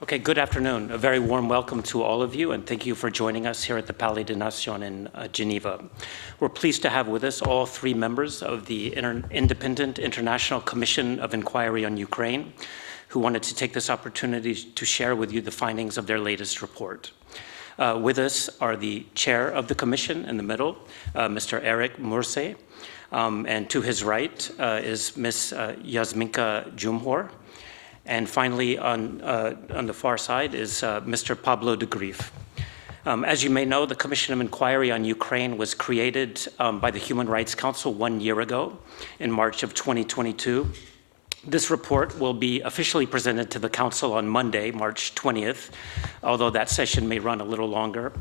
Okay, good afternoon. A very warm welcome to all of you, and thank you for joining us here at the Palais des Nations in Geneva. We're pleased to have with us all three members of the Independent International Commission of Inquiry on Ukraine, who wanted to take this opportunity to share with you the findings of their latest report. With us are the chair of the commission in the middle, Mr. Eric Mursey, and to his right is Ms. Yasminka Jumhor. And finally, on the far side is Mr. Pablo de Grief. As you may know, the Commission of Inquiry on Ukraine was created by the Human Rights Council 1 year ago, in March of 2022. This report will be officially presented to the Council on Monday, March 20th, although that session may run a little longer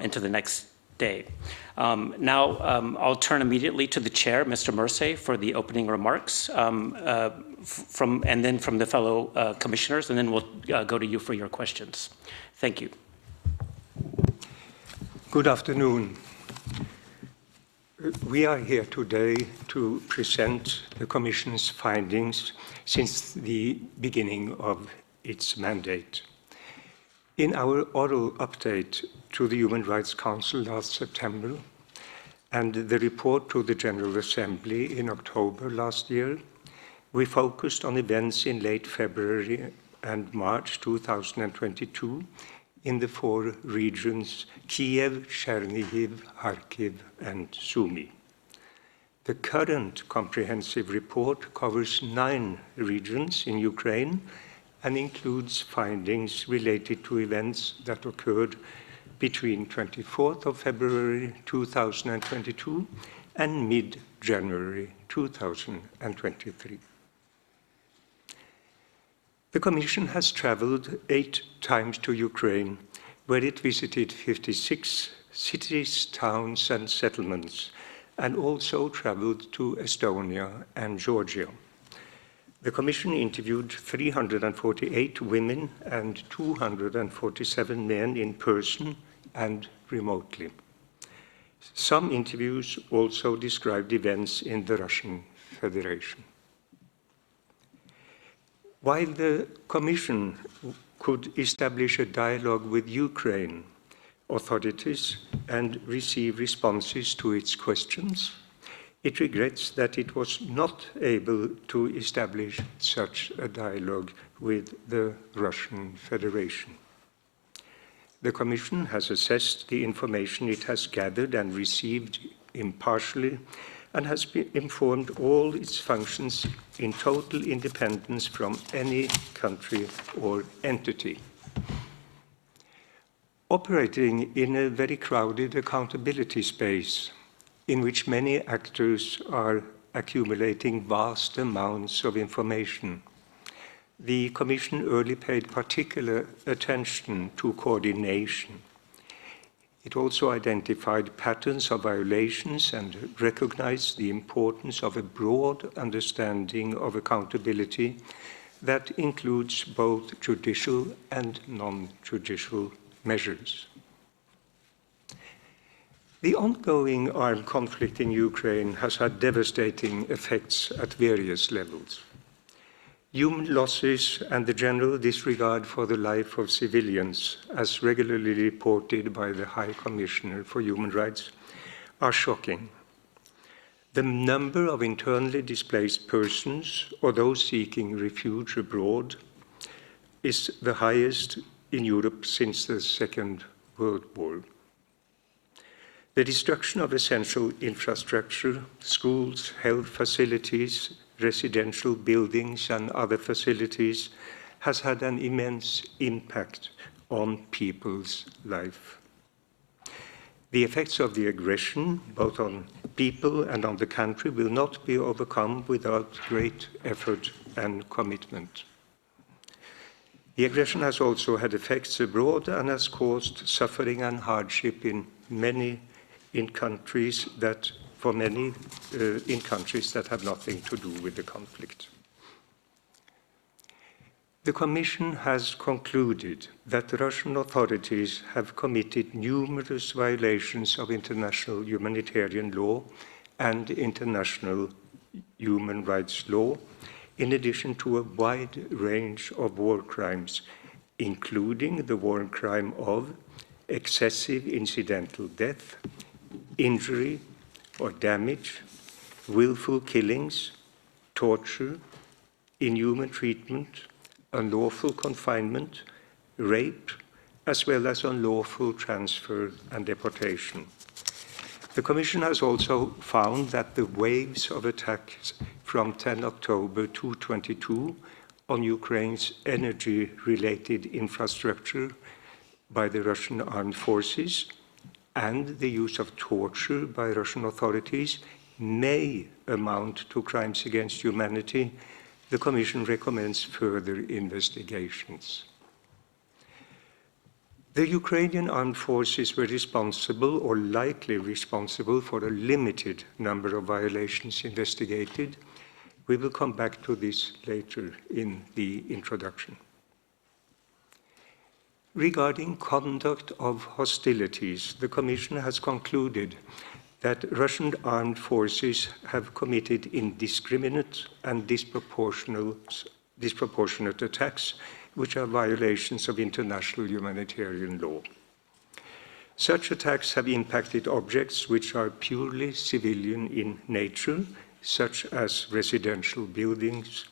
into the next day. Now, I'll turn immediately to the chair, Mr. Mursey, for the opening remarks, and then from the fellow commissioners, and then we'll go to you for your questions. Thank you. Good afternoon. We are here today to present the Commission's findings since the beginning of its mandate. In our oral update to the Human Rights Council last September and the report to the General Assembly in October last year, we focused on events in late February and March 2022 in the four regions Kiev, Chernihiv, Kharkiv, and Sumy. The current comprehensive report covers 9 regions in Ukraine and includes findings related to events that occurred between 24th of February 2022 and mid-January 2023. The Commission has traveled 8 times to Ukraine, where it visited 56 cities, towns, and settlements, and also traveled to Estonia and Georgia. The Commission interviewed 348 women and 247 men in person and remotely. Some interviews also described events in the Russian Federation. While the Commission could establish a dialogue with Ukraine authorities and receive responses to its questions, it regrets that it was not able to establish such a dialogue with the Russian Federation. The Commission has assessed the information it has gathered and received impartially and has informed all its functions in total independence from any country or entity. Operating in a very crowded accountability space, in which many actors are accumulating vast amounts of information, the Commission early paid particular attention to coordination. It also identified patterns of violations and recognized the importance of a broad understanding of accountability that includes both judicial and non-judicial measures. The ongoing armed conflict in Ukraine has had devastating effects at various levels. Human losses and the general disregard for the life of civilians, as regularly reported by the High Commissioner for Human Rights, are shocking. The number of internally displaced persons or those seeking refuge abroad is the highest in Europe since the Second World War. The destruction of essential infrastructure, schools, health facilities, residential buildings and other facilities has had an immense impact on people's life. The effects of the aggression, both on people and on the country, will not be overcome without great effort and commitment. The aggression has also had effects abroad and has caused suffering and hardship in countries that have nothing to do with the conflict. The Commission has concluded that the Russian authorities have committed numerous violations of international humanitarian law and international human rights law, in addition to a wide range of war crimes, including the war crime of excessive incidental death, injury or damage, willful killings, torture, inhuman treatment, unlawful confinement, rape, as well as unlawful transfer and deportation. The Commission has also found that the waves of attacks from 10 October 2022 on Ukraine's energy-related infrastructure by the Russian armed forces and the use of torture by Russian authorities may amount to crimes against humanity. The Commission recommends further investigations. The Ukrainian armed forces were responsible or likely responsible for a limited number of violations investigated. We will come back to this later in the introduction. Regarding conduct of hostilities, the Commission has concluded that Russian armed forces have committed indiscriminate and disproportionate attacks, which are violations of international humanitarian law. Such attacks have impacted objects which are purely civilian in nature, such as residential buildings,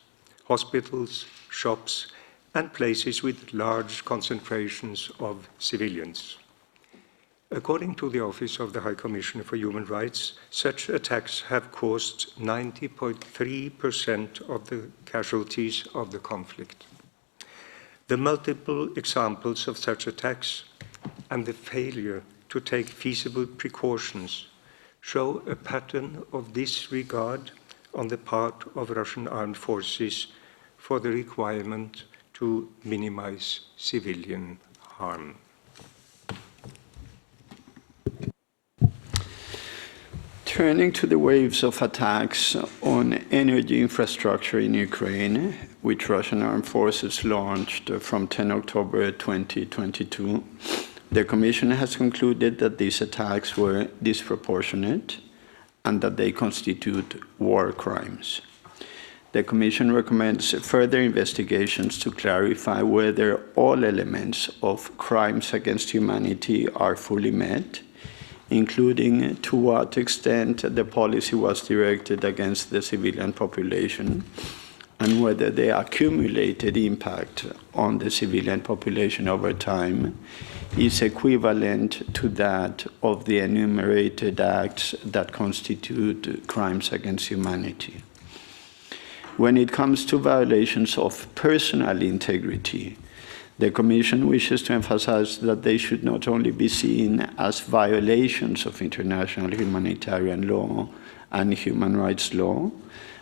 hospitals, shops, and places with large concentrations of civilians. According to the Office of the High Commissioner for Human Rights, such attacks have caused 90.3% of the casualties of the conflict. The multiple examples of such attacks and the failure to take feasible precautions show a pattern of disregard on the part of Russian armed forces for the requirement to minimize civilian harm. Turning to the waves of attacks on energy infrastructure in Ukraine, which Russian armed forces launched from 10 October 2022, the Commission has concluded that these attacks were disproportionate and that they constitute war crimes. The Commission recommends further investigations to clarify whether all elements of crimes against humanity are fully met, including to what extent the policy was directed against the civilian population, and whether the accumulated impact on the civilian population over time is equivalent to that of the enumerated acts that constitute crimes against humanity. When it comes to violations of personal integrity, the Commission wishes to emphasize that they should not only be seen as violations of international humanitarian law and human rights law,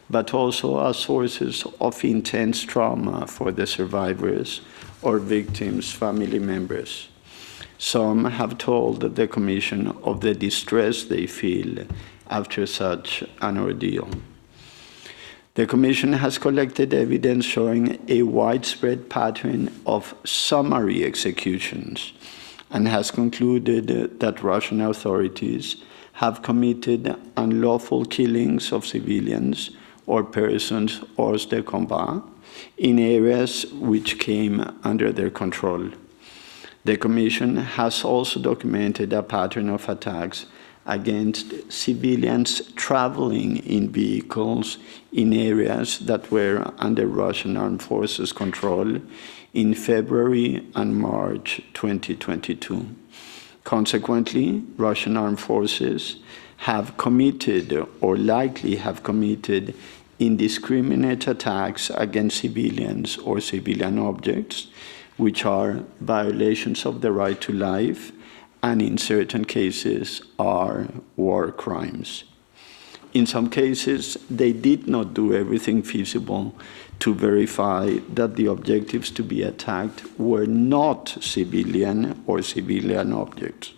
but also as sources of intense trauma for the survivors or victims' family members. Some have told the Commission of the distress they feel after such an ordeal. The Commission has collected evidence showing a widespread pattern of summary executions and has concluded that Russian authorities have committed unlawful killings of civilians or persons hors de combat in areas which came under their control. The Commission has also documented a pattern of attacks against civilians traveling in vehicles in areas that were under Russian armed forces control in February and March 2022. Consequently, Russian armed forces have committed or likely have committed indiscriminate attacks against civilians or civilian objects, which are violations of the right to life and in certain cases are war crimes. In some cases, they did not do everything feasible to verify that the objectives to be attacked were not civilian or civilian objects.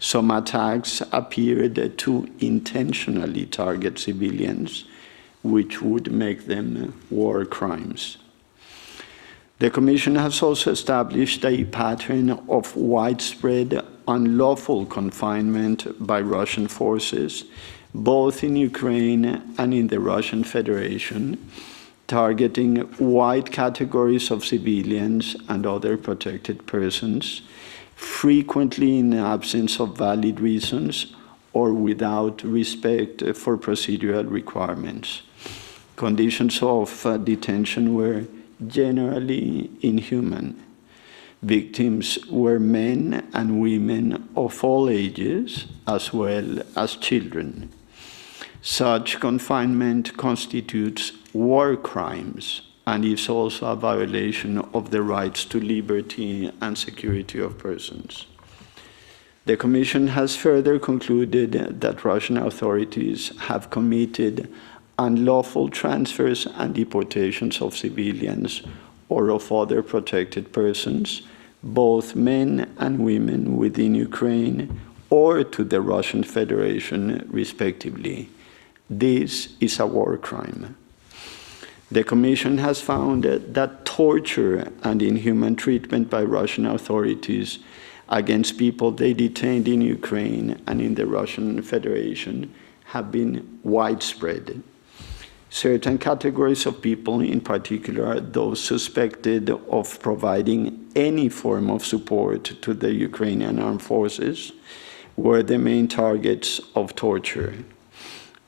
Some attacks appeared to intentionally target civilians, which would make them war crimes. The Commission has also established a pattern of widespread unlawful confinement by Russian forces, both in Ukraine and in the Russian Federation, targeting wide categories of civilians and other protected persons, frequently in the absence of valid reasons or without respect for procedural requirements. Conditions of detention were generally inhuman. Victims were men and women of all ages, as well as children. Such confinement constitutes war crimes and is also a violation of the rights to liberty and security of persons. The Commission has further concluded that Russian authorities have committed unlawful transfers and deportations of civilians or of other protected persons, both men and women within Ukraine or to the Russian Federation, respectively. This is a war crime. The Commission has found that torture and inhuman treatment by Russian authorities against people they detained in Ukraine and in the Russian Federation have been widespread. Certain categories of people, in particular those suspected of providing any form of support to the Ukrainian armed forces, were the main targets of torture.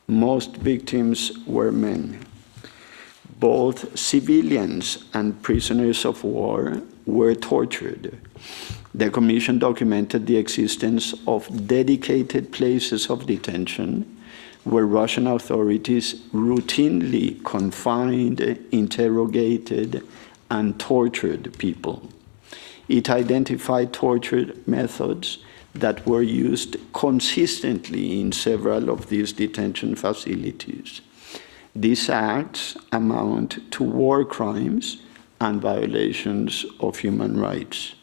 Most victims were men. Both civilians and prisoners of war were tortured. The Commission documented the existence of dedicated places of detention where Russian authorities routinely confined, interrogated, and tortured people. It identified torture methods that were used consistently in several of these detention facilities. These acts amount to war crimes and violations of human rights.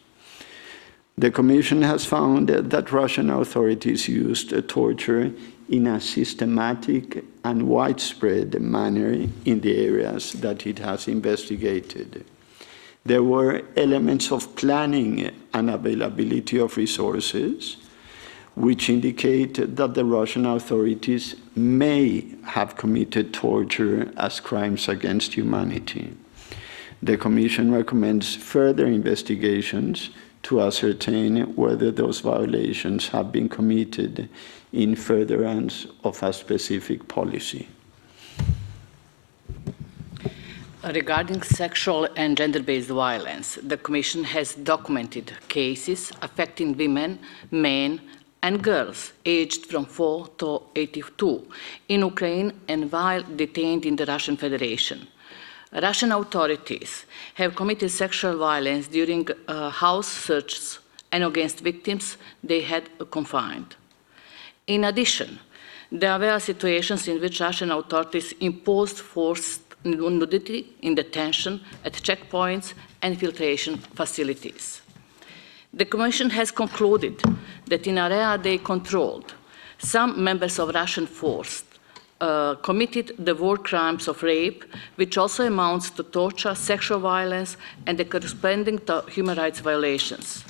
The Commission has found that Russian authorities used torture in a systematic and widespread manner in the areas that it has investigated. There were elements of planning and availability of resources which indicate that the Russian authorities may have committed torture as crimes against humanity. The Commission recommends further investigations to ascertain whether those violations have been committed in furtherance of a specific policy. Regarding sexual and gender-based violence, the Commission has documented cases affecting women, men, and girls aged from 4 to 82 in Ukraine and while detained in the Russian Federation. Russian authorities have committed sexual violence during house searches and against victims they had confined. In addition, there were situations in which Russian authorities imposed forced nudity in detention at checkpoints and filtration facilities. The Commission has concluded that in area they controlled, some members of Russian force committed the war crimes of rape, which also amounts to torture, sexual violence, and the corresponding to human rights violations.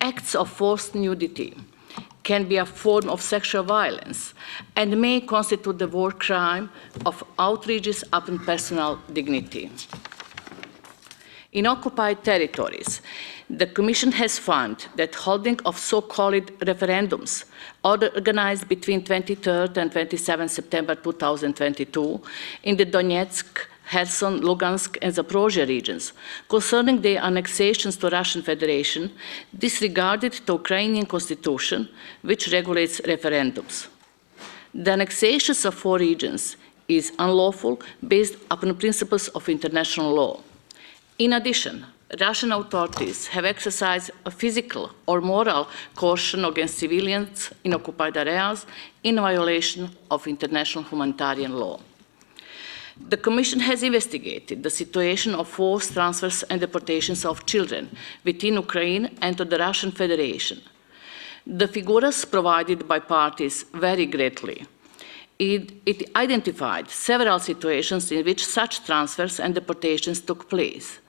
Acts of forced nudity can be a form of sexual violence and may constitute the war crime of outrages upon personal dignity. In occupied territories, the Commission has found that holding of so-called referendums organized between 23rd and 27 September 2022 in the Donetsk, Kherson, Lugansk, and Zaporozhye regions concerning their annexations to Russian Federation disregarded the Ukrainian constitution, which regulates referendums. The annexations of 4 regions is unlawful based upon principles of international law. In addition, Russian authorities have exercised a physical or moral coercion against civilians in occupied areas in violation of international humanitarian law. The Commission has investigated the situation of forced transfers and deportations of children within Ukraine and to the Russian Federation. The figures provided by parties vary greatly. It identified several situations in which such transfers and deportations took place.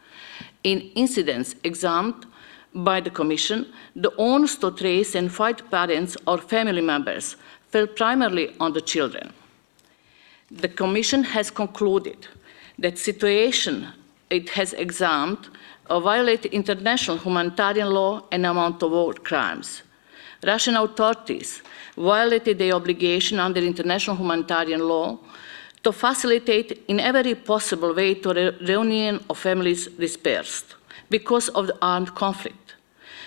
In incidents examined by the Commission, the onus to trace and find parents or family members fell primarily on the children. The Commission has concluded That situation it has examined violate international humanitarian law and amount of war crimes. Russian authorities violated their obligation under international humanitarian law to facilitate in every possible way to reunion of families dispersed because of the armed conflict.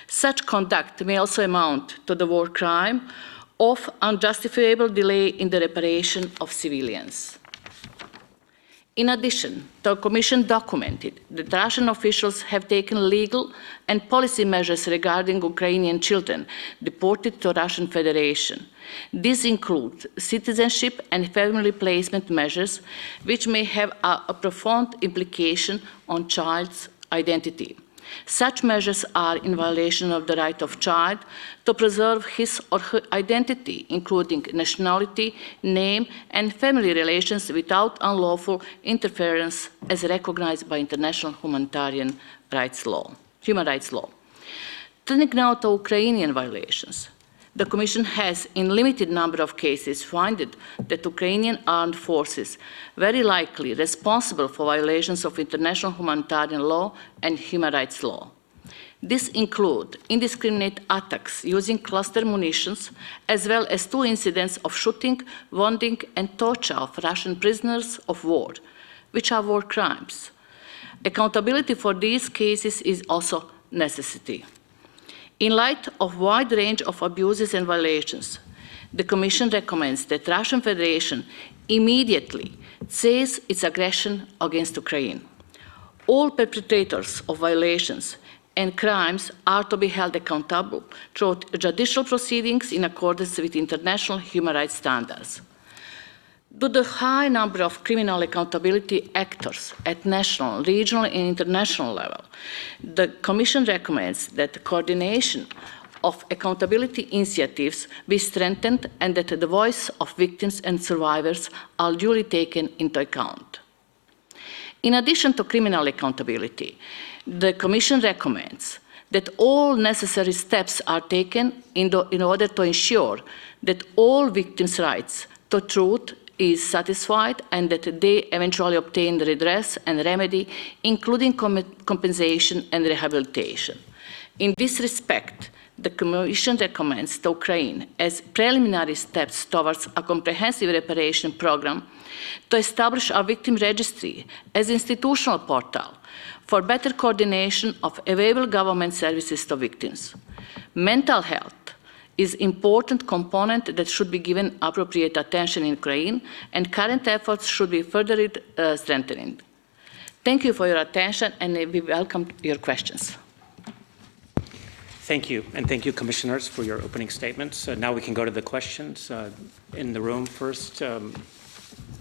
Such conduct may also amount to the war crime of unjustifiable delay in the reparation of civilians. In addition, the Commission documented that Russian officials have taken legal and policy measures regarding Ukrainian children deported to Russian Federation. These include citizenship and family placement measures, which may have a profound implication on child's identity. Such measures are in violation of the right of child to preserve his or her identity, including nationality, name, and family relations without unlawful interference as recognized by international human rights law. Turning now to Ukrainian violations. The Commission has, in limited number of cases, found that Ukrainian armed forces very likely responsible for violations of international humanitarian law and human rights law. These include indiscriminate attacks using cluster munitions, as well as 2 incidents of shooting, wounding, and torture of Russian prisoners of war, which are war crimes. Accountability for these cases is also necessity. In light of a wide range of abuses and violations, the Commission recommends that the Russian Federation immediately cease its aggression against Ukraine. All perpetrators of violations and crimes are to be held accountable through judicial proceedings in accordance with international human rights standards. Due to the high number of criminal accountability actors at national, regional, and international level, the Commission recommends that the coordination of accountability initiatives be strengthened and that the voice of victims and survivors are duly taken into account. In addition to criminal accountability, the Commission recommends that all necessary steps are taken in order to ensure that all victims' rights to truth is satisfied and that they eventually obtain redress and remedy, including compensation and rehabilitation. In this respect, the Commission recommends to Ukraine, as preliminary steps towards a comprehensive reparation program, to establish a victim registry as institutional portal for better coordination of available government services to victims. Mental health is an important component that should be given appropriate attention in Ukraine, and current efforts should be further strengthened. Thank you for your attention, and we welcome your questions. Thank you, and thank you, Commissioners, for your opening statements. Now we can go to the questions. In the room first, here?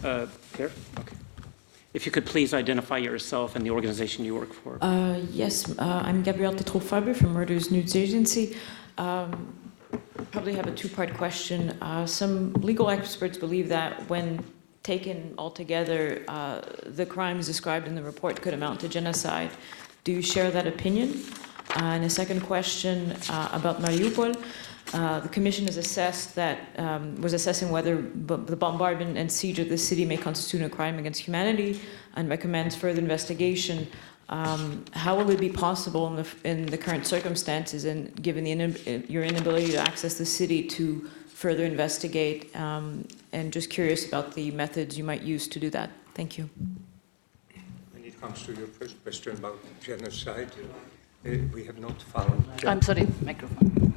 Okay. If you could please identify yourself and the organization you work for. Yes, I'm Gabrielle Tetrol-Faber from Murder's News Agency. Probably have a 2-part question. Some legal experts believe that when taken all together, the crimes described in the report could amount to genocide. Do you share that opinion? And a second question about Mariupol. The Commission has assessed that, was assessing whether the bombardment and siege of the city may constitute a crime against humanity and recommends further investigation. How will it be possible in the current circumstances and given your inability to access the city to further investigate? And just curious about the methods you might use to do that. Thank you. When it comes to your first question about genocide, we have not found... I'm sorry, microphone.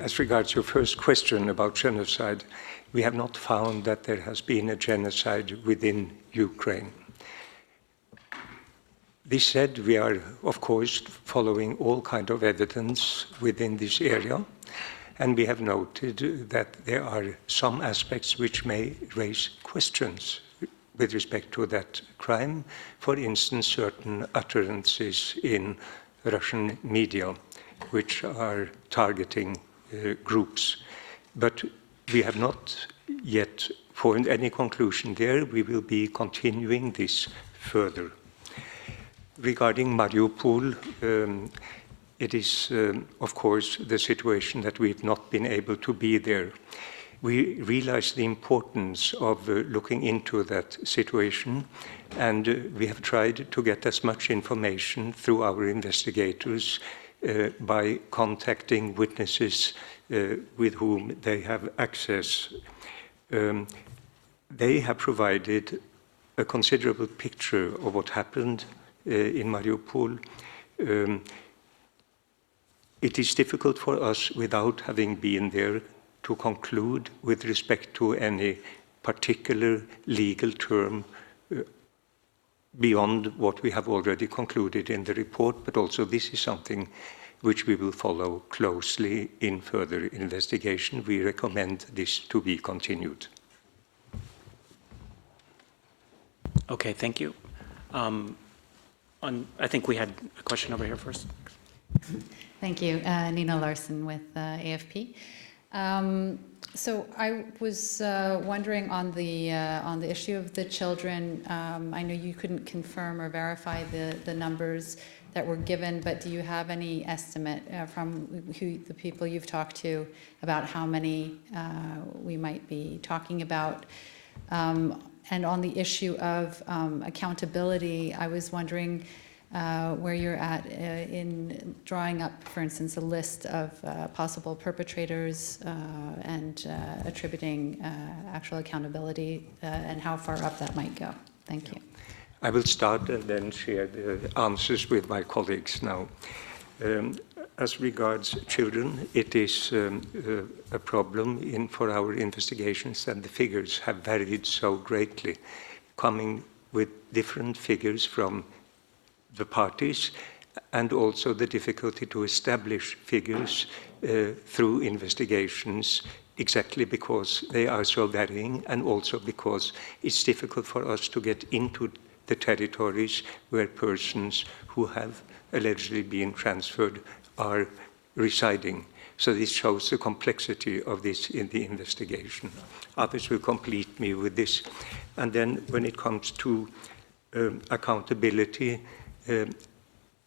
As regards your first question about genocide, we have not found that there has been a genocide within Ukraine. This said, we are, of course, following all kinds of evidence within this area, and we have noted that there are some aspects which may raise questions with respect to that crime. For instance, certain utterances in Russian media, which are targeting groups. But we have not yet formed any conclusion there. We will be continuing this further. Regarding Mariupol, it is, of course, the situation that we've not been able to be there. We realize the importance of looking into that situation, and we have tried to get as much information through our investigators by contacting witnesses with whom they have access. They have provided a considerable picture of what happened in Mariupol. It is difficult for us, without having been there, to conclude with respect to any particular legal term beyond what we have already concluded in the report, but also this is something which we will follow closely in further investigation. We recommend this to be continued. Okay, thank you. I think we had a question over here first. Thank you. Nina Larson with AFP. So I was wondering on the issue of the children. I know you couldn't confirm or verify the numbers that were given, but do you have any estimate from the people you've talked to about how many we might be talking about? And on the issue of accountability, I was wondering where you're at in drawing up, for instance, a list of possible perpetrators and attributing actual accountability and how far up that might go. Thank you. I will start and then share the answers with my colleagues now. As regards children, it is a problem for our investigations, and the figures have varied so greatly, coming with different figures from the parties, and also the difficulty to establish figures through investigations, exactly because they are so varying, and also because it's difficult for us to get into the territories where persons who have allegedly been transferred are residing. So this shows the complexity of this in the investigation. Others will complete me with this. And then when it comes to accountability,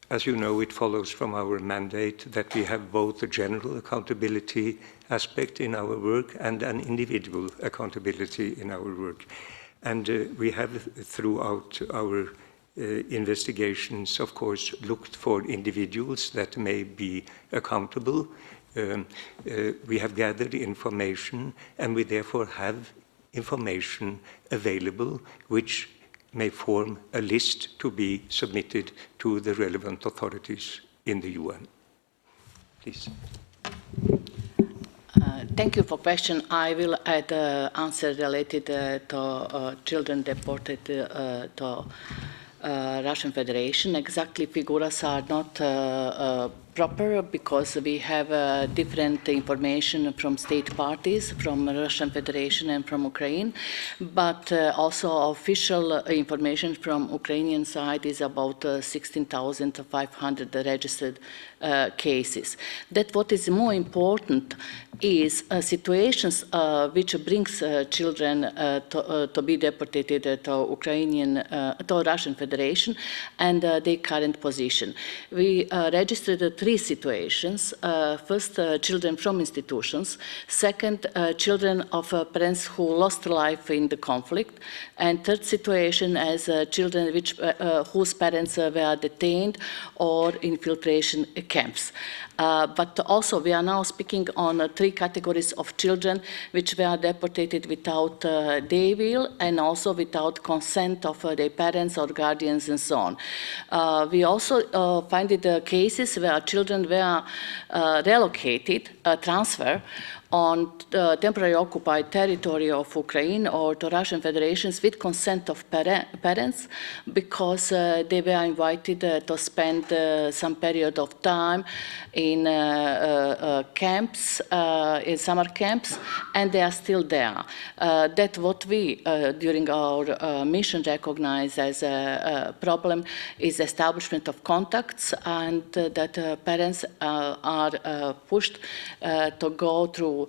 as you know, it follows from our mandate that we have both a general accountability aspect in our work and an individual accountability in our work. And we have, throughout our investigations, of course, looked for individuals that may be accountable. We have gathered information, and we therefore have information available which may form a list to be submitted to the relevant authorities in the UN. Please. Thank you for question. I will add answer related to children deported to Russian Federation. Exactly figures are not proper because we have different information from state parties, from Russian Federation and from Ukraine, but also official information from Ukrainian side is about 16,500 registered cases. That what is more important is situations which brings children to be deported to to Russian Federation and their current position. We registered 3 situations. First, children from institutions. Second, children of parents who lost life in the conflict. And third situation as children whose parents were detained or infiltration camps. But also we are now speaking on 3 categories of children which were deported without their will and also without consent of their parents or guardians and so on. We also find cases where children were relocated, transferred on temporarily occupied territory of Ukraine or to Russian Federations with consent of parents because they were invited to spend some period of time in camps, in summer camps, and they are still there. That's what we, during our mission, recognize as a problem is establishment of contacts and that parents are pushed to go through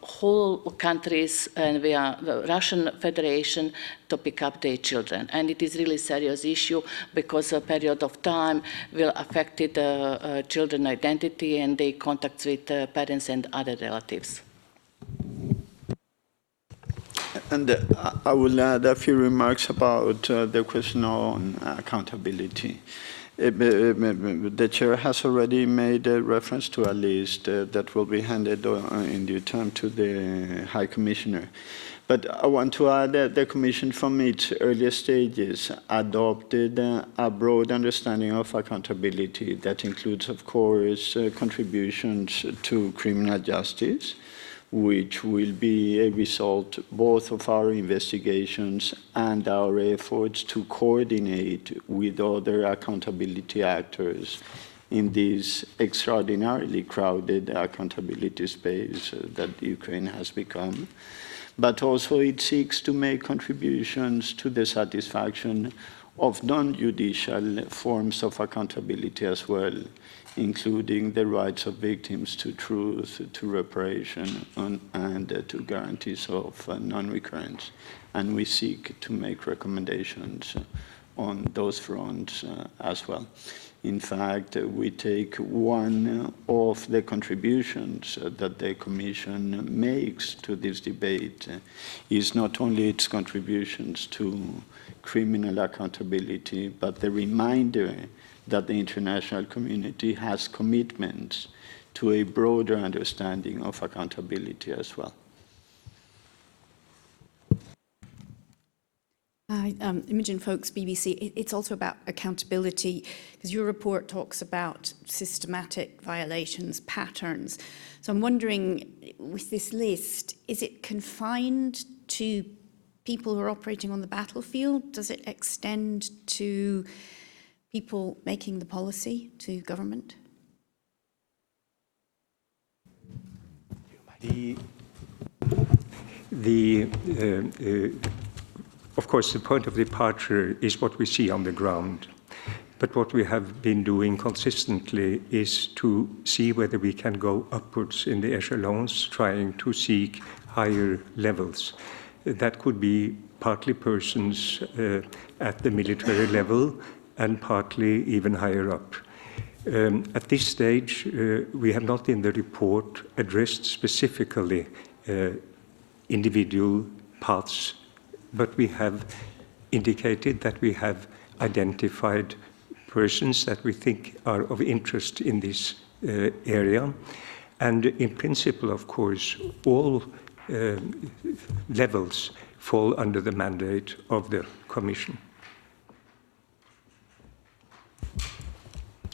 whole countries and via the Russian Federation to pick up their children. And it is really a serious issue because a period of time will affect the children's identity and their contacts with parents and other relatives. And I will add a few remarks about the question on accountability. The chair has already made a reference to a list that will be handed in due time to the High Commissioner. But I want to add that the Commission from its earliest stages adopted a broad understanding of accountability that includes, of course, contributions to criminal justice, which will be a result both of our investigations and our efforts to coordinate with other accountability actors in this extraordinarily crowded accountability space that Ukraine has become. But also it seeks to make contributions to the satisfaction of non-judicial forms of accountability as well, including the rights of victims to truth, to reparation, and to guarantees of non-recurrence. And we seek to make recommendations on those fronts as well. In fact, we take one of the contributions that the Commission makes to this debate is not only its contributions to criminal accountability, but the reminder that the international community has commitments to a broader understanding of accountability as well. Hi, Imogen Folks, BBC. It's also about accountability, because your report talks about systematic violations, patterns. So I'm wondering, with this list, is it confined to people who are operating on the battlefield? Does it extend to people making the policy, to government? Of course, the point of departure is what we see on the ground. But what we have been doing consistently is to see whether we can go upwards in the echelons, trying to seek higher levels. That could be partly persons at the military level and partly even higher up. At this stage, we have not in the report addressed specifically individual paths, but we have indicated that we have identified persons that we think are of interest in this area. And in principle, of course, all levels fall under the mandate of the Commission.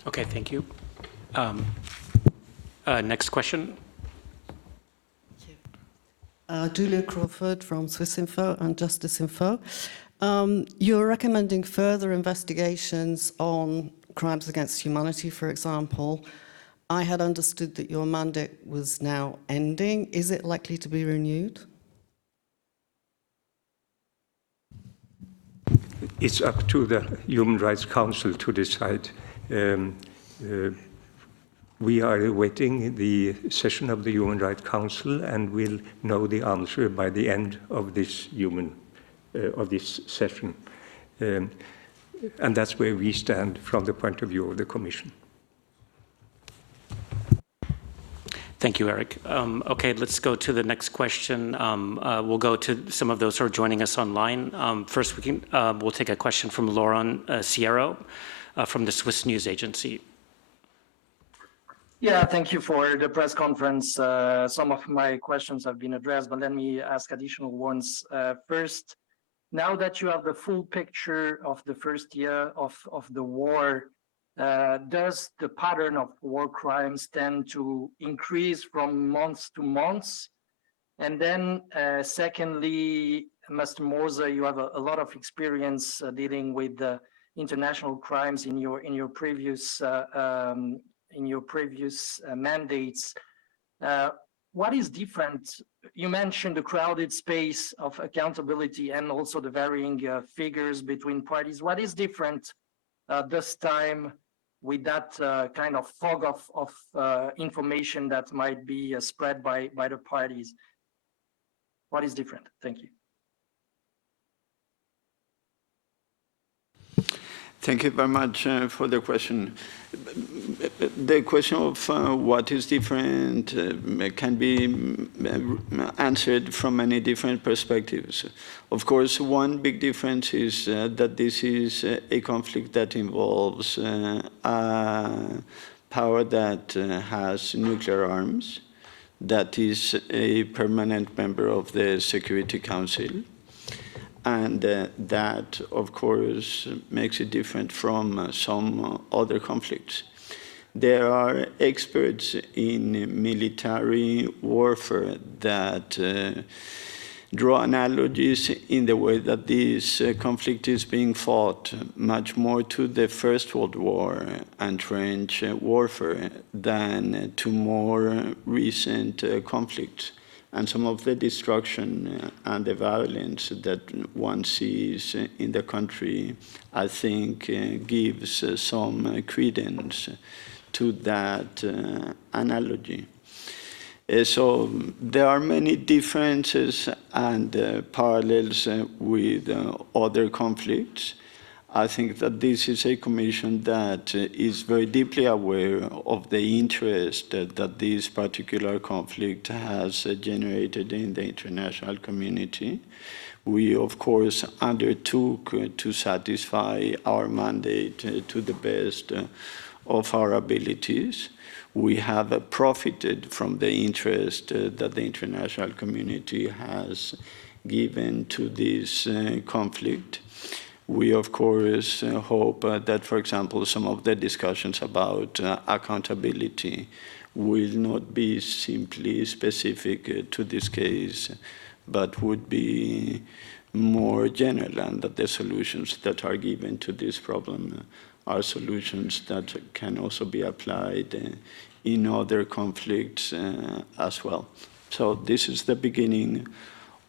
Okay, thank you. Next question. Julia Crawford from Swiss Info and Justice Info. You're recommending further investigations on crimes against humanity, for example. I had understood that your mandate was now ending. Is it likely to be renewed? It's up to the Human Rights Council to decide. We are awaiting the session of the Human Rights Council and will know the answer by the end of this session. And that's where we stand from the point of view of the Commission. Thank you, Eric. Okay, let's go to the next question. We'll go to some of those who are joining us online. First, we'll take a question from Lauren Sierra from the Swiss News Agency. Yeah, thank you for the press conference. Some of my questions have been addressed, but let me ask additional ones. First, now that you have the full picture of the first year of the war, does the pattern of war crimes tend to increase from months to months? And then secondly, Mr. Morse, you have a lot of experience dealing with international crimes in your previous mandates. What is different? You mentioned the crowded space of accountability and also the varying figures between parties. What is different this time with that kind of fog of information that might be spread by the parties? What is different? Thank you. Thank you very much for the question. The question of what is different can be answered from many different perspectives. Of course, one big difference is that this is a conflict that involves a power that has nuclear arms, that is a permanent member of the Security Council. And that, of course, makes it different from some other conflicts. There are experts in military warfare that draw analogies in the way that this conflict is being fought much more to the First World War and trench warfare than to more recent conflicts. And some of the destruction and the violence that one sees in the country, I think, gives some credence to that analogy. So there are many differences and parallels with other conflicts. I think that this is a commission that is very deeply aware of the interest that this particular conflict has generated in the international community. We, of course, undertook to satisfy our mandate to the best of our abilities. We have profited from the interest that the international community has given to this conflict. We, of course, hope that, for example, some of the discussions about accountability will not be simply specific to this case, but would be more general, and that the solutions that are given to this problem are solutions that can also be applied in other conflicts as well. So this is the beginning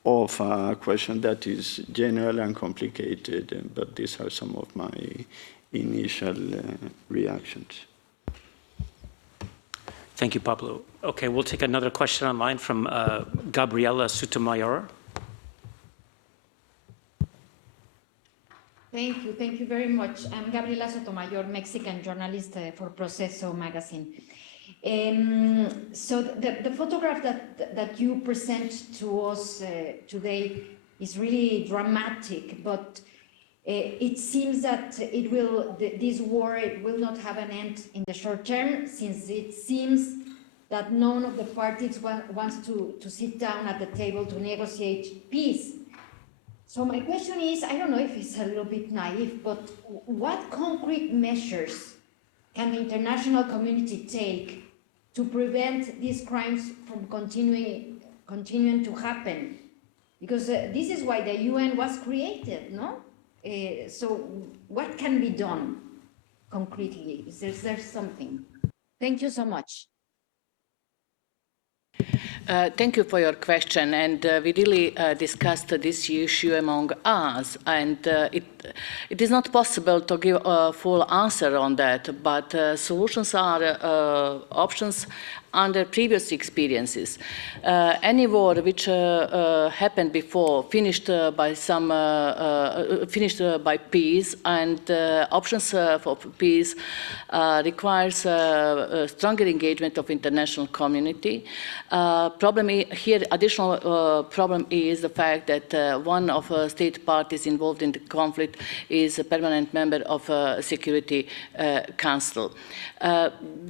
of a question that is general and complicated, but these are some of my initial reactions. Thank you, Pablo. Okay, we'll take another question online from Gabriela Sotomayor. Thank you very much. I'm Gabriela Sotomayor, Mexican journalist for Proceso magazine. So the photograph that you present to us today is really dramatic, but it seems that this war will not have an end in the short term, since it seems that none of the parties wants to sit down at the table to negotiate peace. So my question is, I don't know if it's a little bit naive, but what concrete measures can the international community take to prevent these crimes from continuing to happen? Because this is why the UN was created, no? So what can be done concretely? Is there something? Thank you so much. Thank you for your question, and we really discussed this issue among us, and it is not possible to give a full answer on that, but solutions are options under previous experiences. Any war which happened before finished by peace, and options for peace requires stronger engagement of international community. Additional problem is the fact that one of state parties involved in the conflict is a permanent member of Security Council.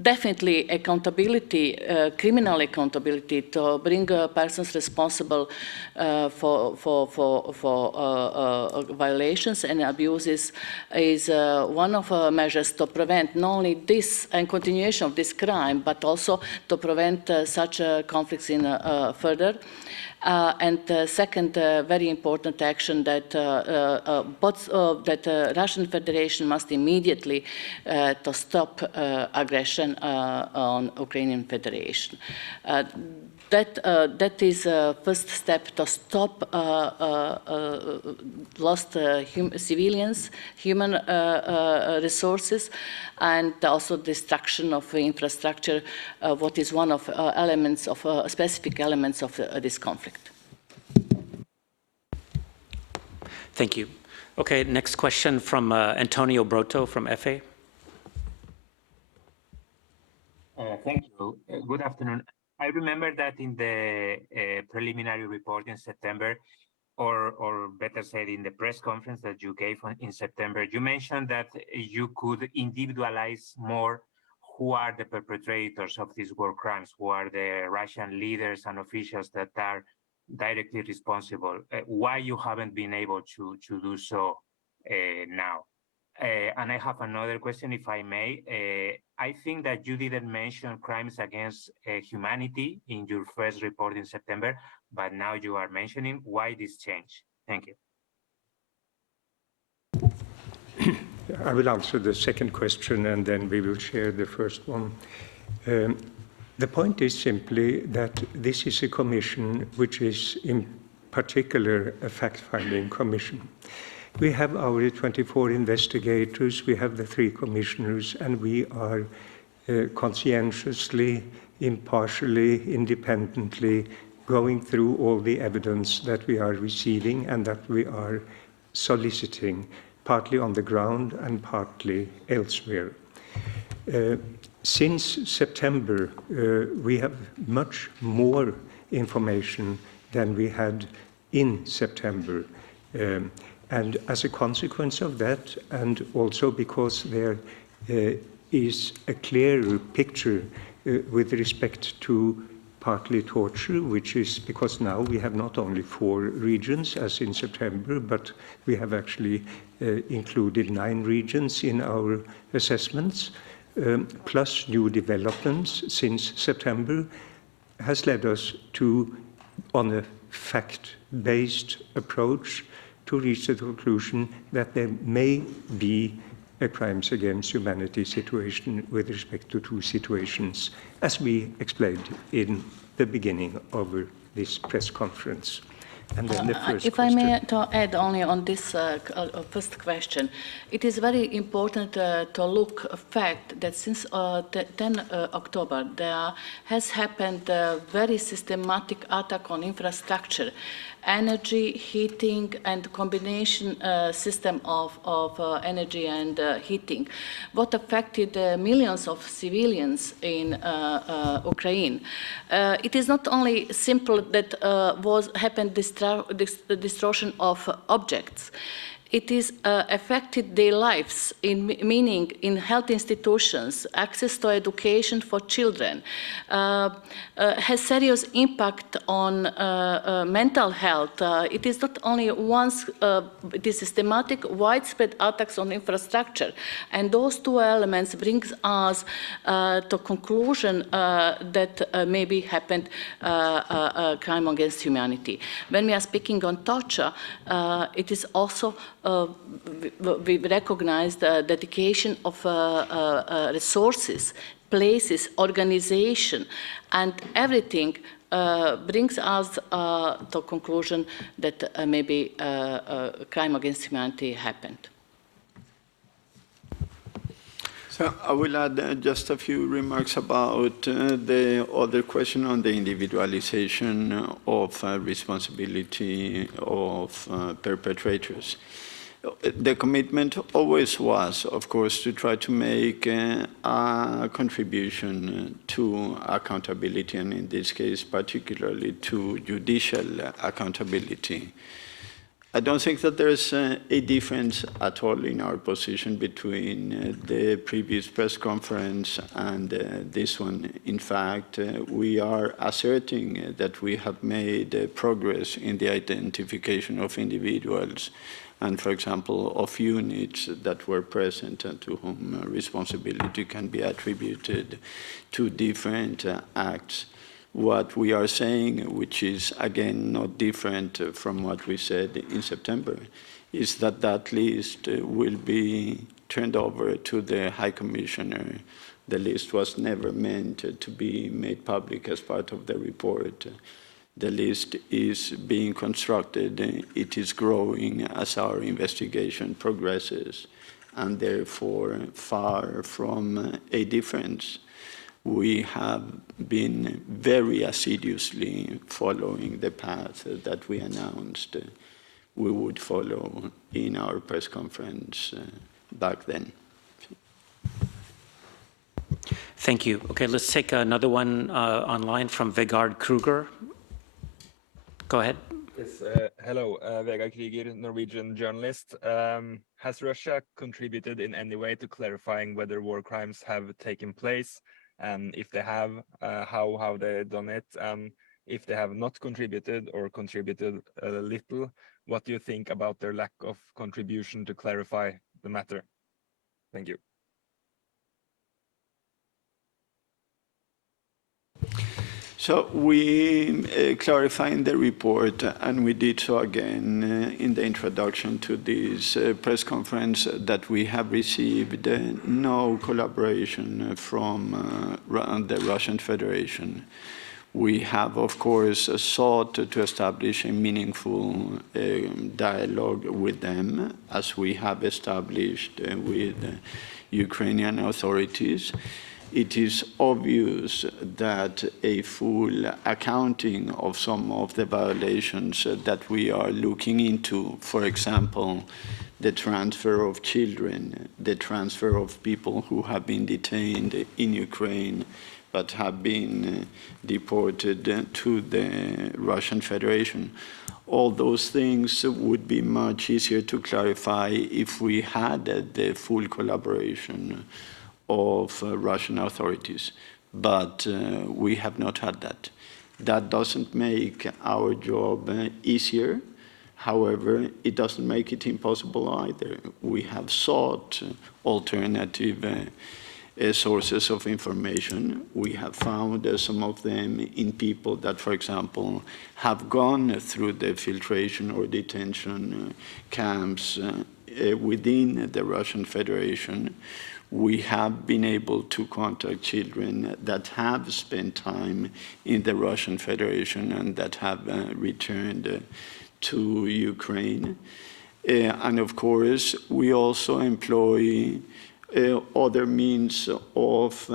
Definitely accountability, criminal accountability to bring persons responsible for violations and abuses is one of measures to prevent not only this and continuation of this crime, but also to prevent such conflicts in further. And second, very important action that Russian Federation must immediately to stop aggression on Ukrainian Federation. That is first step to stop lost civilians, human resources, and also destruction of infrastructure, what is one of elements of specific elements of this conflict. Thank you. Okay, next question from Antonio Broto from FA. Thank you. Good afternoon. I remember that in the preliminary report in September, or better said, in the press conference that you gave in September, you mentioned that you could individualize more who are the perpetrators of these war crimes, who are the Russian leaders and officials that are directly responsible. Why you haven't been able to do so now? And I have another question, if I may. I think that you didn't mention crimes against humanity in your first report in September, but now you are mentioning. Why this change? Thank you. I will answer the second question and then we will share the first one. The point is simply that this is a commission which is in particular a fact-finding commission. We have our 24 investigators, we have the 3 commissioners, and we are conscientiously, impartially, independently going through all the evidence that we are receiving and that we are soliciting, partly on the ground and partly elsewhere. Since September, we have much more information than we had in September. And as a consequence of that, and also because there is a clearer picture with respect to partly torture, which is because now we have not only 4 regions as in September, but we have actually included 9 regions in our assessments, plus new developments since September, has led us to, on a fact-based approach, to reach the conclusion that there may be a crimes against humanity situation with respect to 2 situations, as we explained in the beginning of this press conference. And then the first if question. I may add only on this first question, it is very important to look at the fact that since 10 October there has happened a very systematic attack on infrastructure, energy, heating, and combination system of energy and heating, what affected millions of civilians in Ukraine. It is not only simple that happened destruction of objects. It is affected their lives, meaning in health institutions, access to education for children, has serious impact on mental health. It is not only once, it is systematic, widespread attacks on infrastructure. And those 2 elements brings us to conclusion that maybe happened a crime against humanity. When we are speaking on torture, it is also we recognize the dedication of resources, places, organization, and everything brings us to conclusion that maybe a crime against humanity happened. So I will add just a few remarks about the other question on the individualization of responsibility of perpetrators. The commitment always was, of course, to try to make a contribution to accountability, and in this case, particularly to judicial accountability. I don't think that there's a difference at all in our position between the previous press conference and this one. In fact, we are asserting that we have made progress in the identification of individuals and, for example, of units that were present and to whom responsibility can be attributed to different acts. What we are saying, which is, again, not different from what we said in September, is that that list will be turned over to the High Commissioner. The list was never meant to be made public as part of the report. The list is being constructed. It is growing as our investigation progresses, and therefore far from a difference. We have been very assiduously following the path that we announced. we would follow in our press conference back then. Thank you. Okay, let's take another one online from Vegard Kruger. Go ahead. Yes, hello, Vegard Kruger, Norwegian journalist. Has Russia contributed in any way to clarifying whether war crimes have taken place? And if they have, how have they done it? And if they have not contributed or contributed a little, what do you think about their lack of contribution to clarify the matter? Thank you. So we clarify in the report, and we did so again in the introduction to this press conference, that we have received no collaboration from the Russian Federation. We have, of course, sought to establish a meaningful dialogue with them, as we have established with Ukrainian authorities. It is obvious that a full accounting of some of the violations that we are looking into, for example, the transfer of children, the transfer of people who have been detained in Ukraine but have been deported to the Russian Federation. All those things would be much easier to clarify if we had the full collaboration of Russian authorities, but we have not had that. That doesn't make our job easier. However, it doesn't make it impossible either. We have sought alternative sources of information. We have found some of them in people that, for example, have gone through the filtration or detention camps within the Russian Federation. We have been able to contact children that have spent time in the Russian Federation and that have returned to Ukraine. And of course, we also employ other means of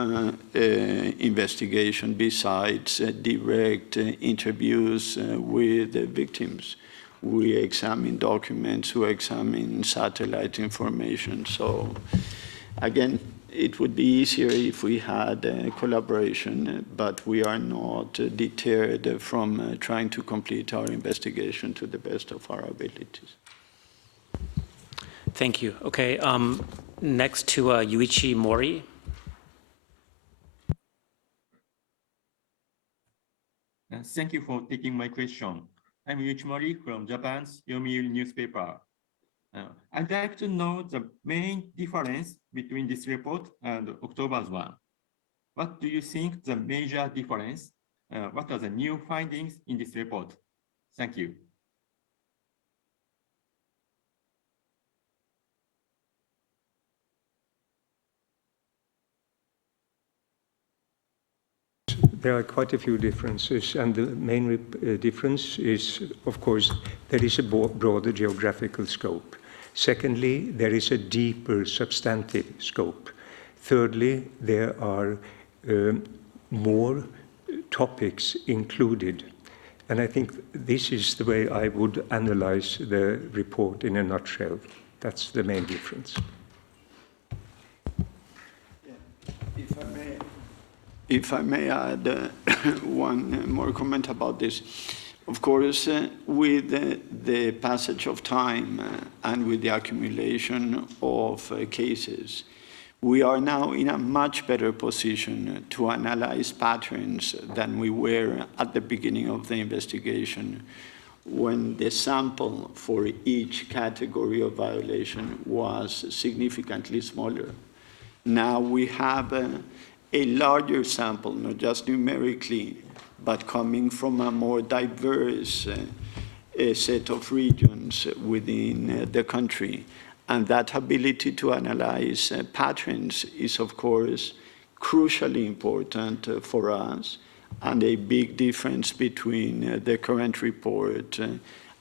investigation besides direct interviews with the victims. We examine documents, we examine satellite information. So again, it would be easier if we had collaboration, but we are not deterred from trying to complete our investigation to the best of our abilities. Thank you. Okay, next to Yuichi Mori. Thank you for taking my question. I'm Yuichi Mori from Japan's Yomiuri newspaper. I'd like to know the main difference between this report and October's one. What do you think the major difference? What are the new findings in this report? Thank you. There are quite a few differences, and the main difference is, of course, there is a broader geographical scope. Secondly, there is a deeper substantive scope. Thirdly, there are more topics included. And I think this is the way I would analyze the report in a nutshell. That's the main difference. If I may add one more comment about this. Of course, with the passage of time and with the accumulation of cases, we are now in a much better position to analyze patterns than we were at the beginning of the investigation, when the sample for each category of violation was significantly smaller. Now we have a larger sample, not just numerically, but coming from a more diverse set of regions within the country. And that ability to analyze patterns is, of course, crucially important for us, and a big difference between the current report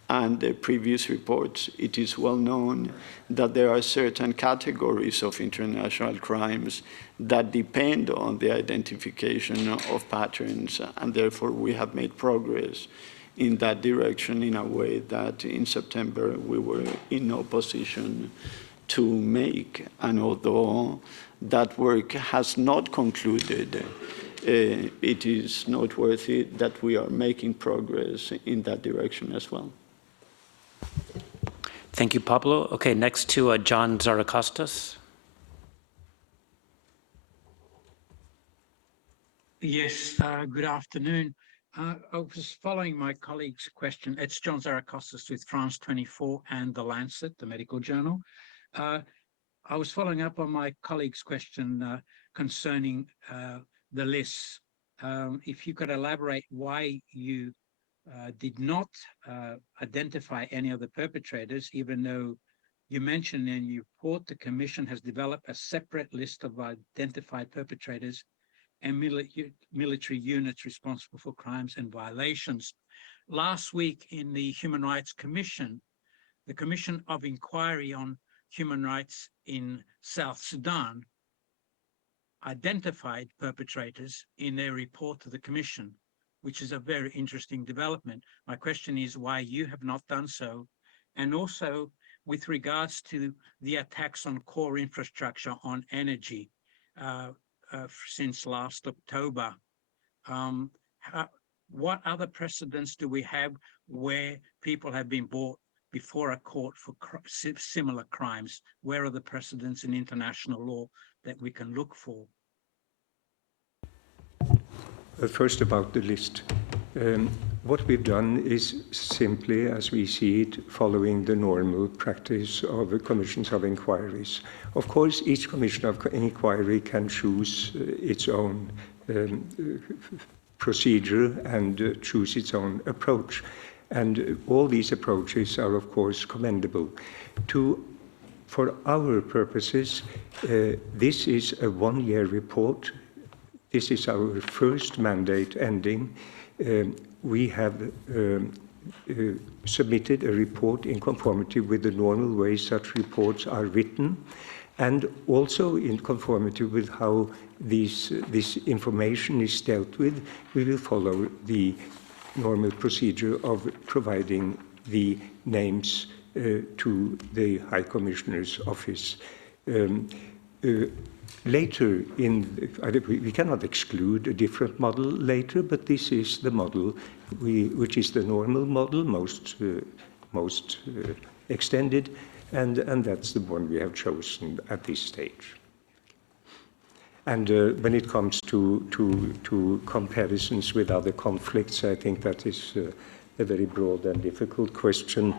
and the previous reports. It is well known that there are certain categories of international crimes that depend on the identification of patterns, and therefore we have made progress in that direction in a way that in September we were in no position to make. And although that work has not concluded, it is noteworthy that we are making progress in that direction as well. Thank you, Pablo. Okay, next to John Zarakostas. Yes, good afternoon. I was following my colleague's question. It's John Zarakostas with France 24 and The Lancet, the medical journal. I was following up on my colleague's question concerning the lists. If you could elaborate why you did not identify any of the perpetrators, even though you mentioned in your report the Commission has developed a separate list of identified perpetrators and military units responsible for crimes and violations. Last week in the Human Rights Commission, the Commission of Inquiry on Human Rights in South Sudan identified perpetrators in their report to the Commission, which is a very interesting development. My question is why you have not done so, and also with regards to the attacks on core infrastructure on energy since last October. What other precedents do we have where people have been brought before a court for similar crimes? Where are the precedents in international law that we can look for? First about the list. What we've done is simply, as we see it, following the normal practice of commissions of inquiries. Of course, each commission of inquiry can choose its own procedure and choose its own approach. And all these approaches are, of course, commendable. For our purposes, this is a one-year report. This is our first mandate ending. We have submitted a report in conformity with the normal way such reports are written, and also in conformity with how this information is dealt with. We will follow the normal procedure of providing the names to the High Commissioner's office. Later, we cannot exclude a different model later, but this is the model which is the normal model, most extended, and that's the one we have chosen at this stage. And when it comes to comparisons with other conflicts, I think that is a very broad and difficult question.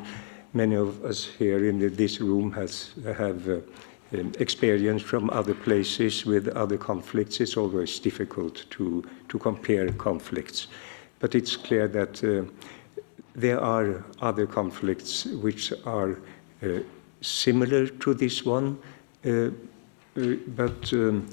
Many of us here in this room have experience from other places with other conflicts. It's always difficult to compare conflicts. But it's clear that there are other conflicts which are similar to this one, but to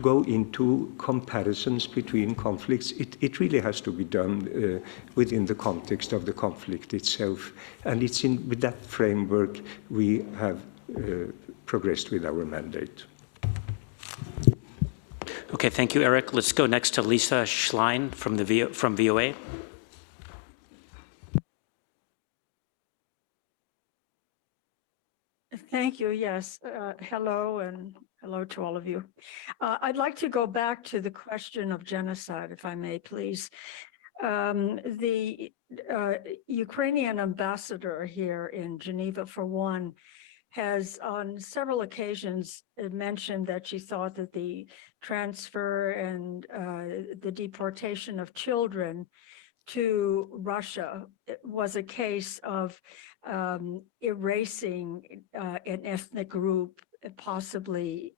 go into comparisons between conflicts, it really has to be done within the context of the conflict itself. And it's with that framework we have progressed with our mandate. Okay, thank you, Eric. Let's go next to Lisa Schlein from VOA. Thank you. Yes. Hello, and hello to all of you. I'd like to go back to the question of genocide, if I may, please. The Ukrainian ambassador here in Geneva, for one, has on several occasions mentioned that she thought that the transfer and the deportation of children to Russia was a case of erasing an ethnic group, possibly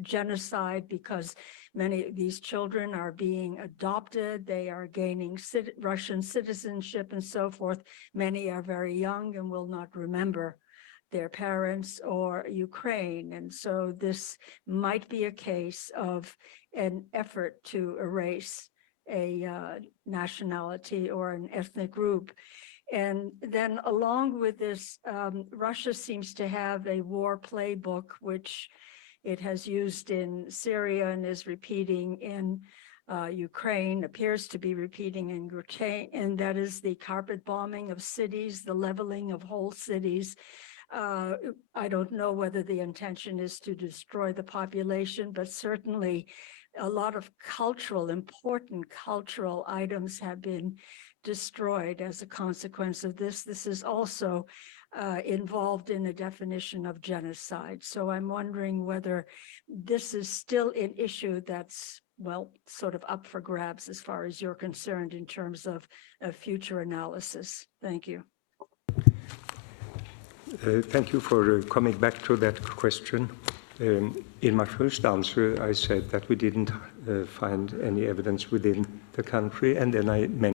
genocide, because many of these children are being adopted, they are gaining Russian citizenship and so forth. Many are very young and will not remember their parents or Ukraine. And so this might be a case of an effort to erase a nationality or an ethnic group. And then along with this, Russia seems to have a war playbook, which it has used in Syria and is repeating in Ukraine appears to be repeating in Ukraine, and that is the carpet bombing of cities, the leveling of whole cities. I don't know whether the intention is to destroy the population, but certainly a lot of important cultural items have been destroyed as a consequence of this. This is also involved in the definition of genocide. So I'm wondering whether this is still an issue that's, well, sort of up for grabs as far as you're concerned in terms of future analysis. Thank you. Thank you for coming back to that question. In my first answer, I said that we didn't find any evidence within the country, and then I mentioned